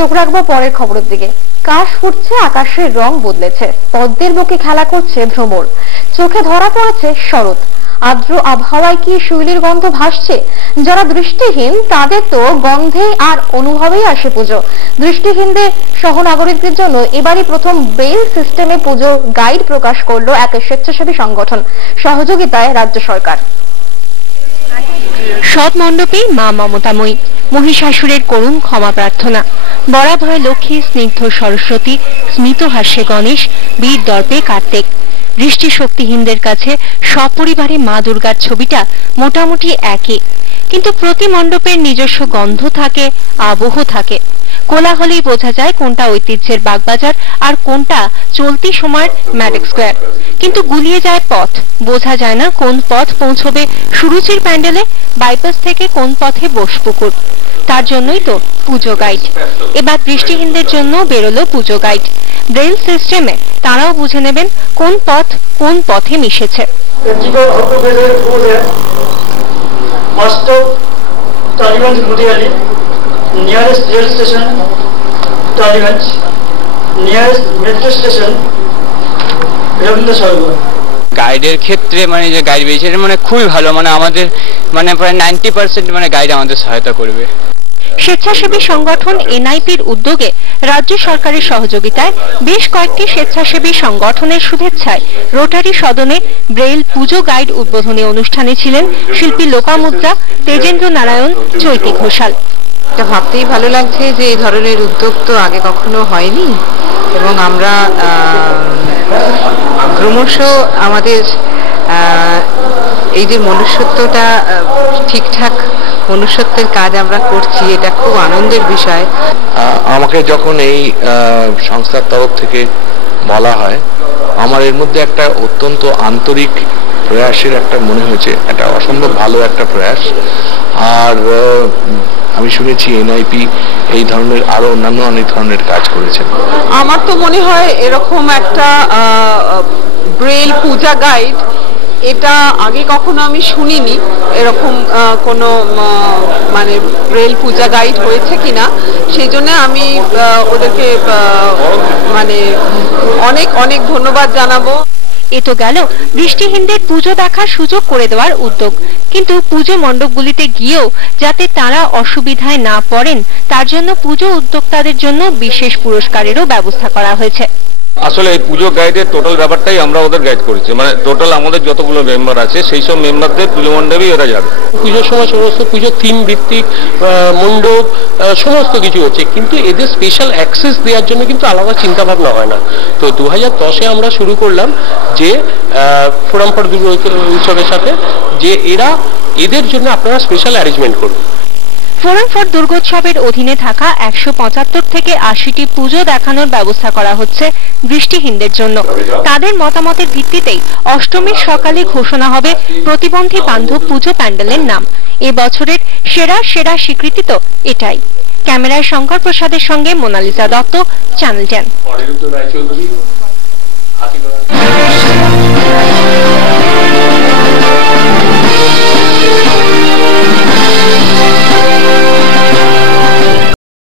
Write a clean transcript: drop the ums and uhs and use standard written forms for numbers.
চোখ রাখবো পরের খবরের দিকে। কাশ ফুটছে, আকাশের রং বদলেছে, পদ্মের বুকে খেলা করছে ভ্রমর, চোখে ধরা পড়েছে শরৎ। আর্দ্র আবহাওয়ায় কি শৈলীর গন্ধ ভাসছে? যারা দৃষ্টিহীন তাদের তো গন্ধে আর অনুভবেই আসে পুজো। দৃষ্টিহীনদের সহনাগরিকদের জন্য এবারই প্রথম ব্রেইল সিস্টেমে পুজো গাইড প্রকাশ করলো এক স্বেচ্ছাসেবী সংগঠন, সহযোগিতায় রাজ্য সরকার। সব মণ্ডপে মা মমতাময়ী, মহিষাসুরের করুণ ক্ষমা প্রার্থনা, বরাভয় লক্ষ্মী, স্নিগ্ধ সরস্বতী, স্মিত হাস্যে গণেশ, বীর দর্পে কার্তিক। দৃষ্টিশক্তিহীনদের কাছে সপরিবারে মা দুর্গার ছবিটা মোটামুটি একই, কিন্তু প্রতি মণ্ডপের নিজস্ব গন্ধ থাকে, আবহ থাকে। কোলাহলেই বোঝা যায় কোনটা ঐতিহ্যের বাগবাজার আর কোনটা চলতি সময়ের ম্যাজিক স্কোয়ার। কিন্তু গুলিয়ে যায় পথ, বোঝা যায় না কোন পথ পৌঁছবে সুরুচির প্যান্ডেলে, বাইপাস থেকে কোন পথে বসপুকুর। তার জন্যই তো পুজো গাইড। এবার দৃষ্টিহীনদের জন্য বেরোলো পুজো গাইড। ব্রেইল সিস্টেমে তারাও বুঝে নেবেন কোন পথ কোন পথে মিশেছে। Nearest rail station, Taliganj. Nearest metro station, Rabindra Sarobar. গাইডের ক্ষেত্রে মানে যে গাইড বেরিয়েছে এটা মানে খুবই ভালো, মানে আমাদের মানে প্রায় 90% মানে গাইড আমাদের সহায়তা করবে। স্বেচ্ছাসেবী সংগঠন এনআইপির উদ্যোগে রাজ্য সরকারের সহযোগিতায় বেশ কয়েকটি স্বেচ্ছাসেবী সংগঠনের শুভেচ্ছায় রোটারি সদনে ব্রেইল পুজো গাইড উদ্বোধনী অনুষ্ঠানে ছিলেন শিল্পী লোপামুদ্রা, তেজেন্দ্র নারায়ণ, চৈতি ঘোষাল। এটা ভাবতেই ভালো লাগছে যে এই ধরনের উদ্যোগ তো আগে কখনো হয়নি, এবং আমরা ক্রমশ আমাদের এই যে মনুষ্যত্বটা ঠিকঠাক মনুষ্যত্বের কাজ আমরা করছি, এটা খুব আনন্দের বিষয়। আমাকে যখন এই সংস্থার তরফ থেকে বলা হয়, আমার এর মধ্যে একটা অত্যন্ত আন্তরিক প্রয়াসের একটা মনে হয়েছে, এটা অসম্ভব ভালো একটা প্রয়াস। আর আমি শুনেছি এনআইপি এই ধরনের আরো অন্যান্য অনেক ধরনের কাজ করেছেন। আমার তো মনে হয় এরকম একটা ব্রেইল পূজা গাইড, এটা আগে কখনো আমি শুনিনি। এরকম কোনো মানে ব্রেইল পূজা গাইড হয়েছে কিনা, সেই জন্য আমি ওদেরকে মানে অনেক অনেক ধন্যবাদ জানাবো। এ তো গেল দৃষ্টিহীনদের পুজো দেখার সুযোগ করে দেওয়ার উদ্যোগ, কিন্তু পুজো মণ্ডপগুলিতে গিয়েও যাতে তারা অসুবিধায় না পড়েন তার জন্য পুজো উদ্যোক্তাদের জন্য বিশেষ পুরস্কারেরও ব্যবস্থা করা হয়েছে। আসলে এই পুজো গাইডের টোটাল ব্যাপারটাই আমরা ওদের গাইড করেছি, মানে টোটাল আমাদের যতগুলো মেম্বার আছে সেই সব মেম্বারদের পুজো মণ্ডপেই ওরা যাবে। পুজোর সময় সমস্ত পুজো থিম ভিত্তিক মণ্ডপ সমস্ত কিছু হচ্ছে, কিন্তু এদের স্পেশাল অ্যাক্সেস দেওয়ার জন্য কিন্তু আলাদা চিন্তা ভাবনা হয় না। তো 2010-এ আমরা শুরু করলাম যে ফোরাম ফর দুর্গা উৎসবের সাথে, যে এদের জন্য আপনারা স্পেশাল অ্যারেঞ্জমেন্ট করুন। ফোরাম ফর দুর্গোৎসবের অধীনে থাকা 175 থেকে 80টি পুজো দেখানোর ব্যবস্থা করা হচ্ছে দৃষ্টিহীনদের জন্য। তাদের মতামতের ভিত্তিতেই অষ্টমীর সকালে ঘোষণা হবে প্রতিবন্ধী বান্ধব পুজো প্যান্ডেলের নাম। এ বছরের সেরা স্বীকৃতি তো এটাই। ক্যামেরায় শঙ্কর প্রসাদের সঙ্গে মোনালিসা দত্ত, চ্যানেল 10।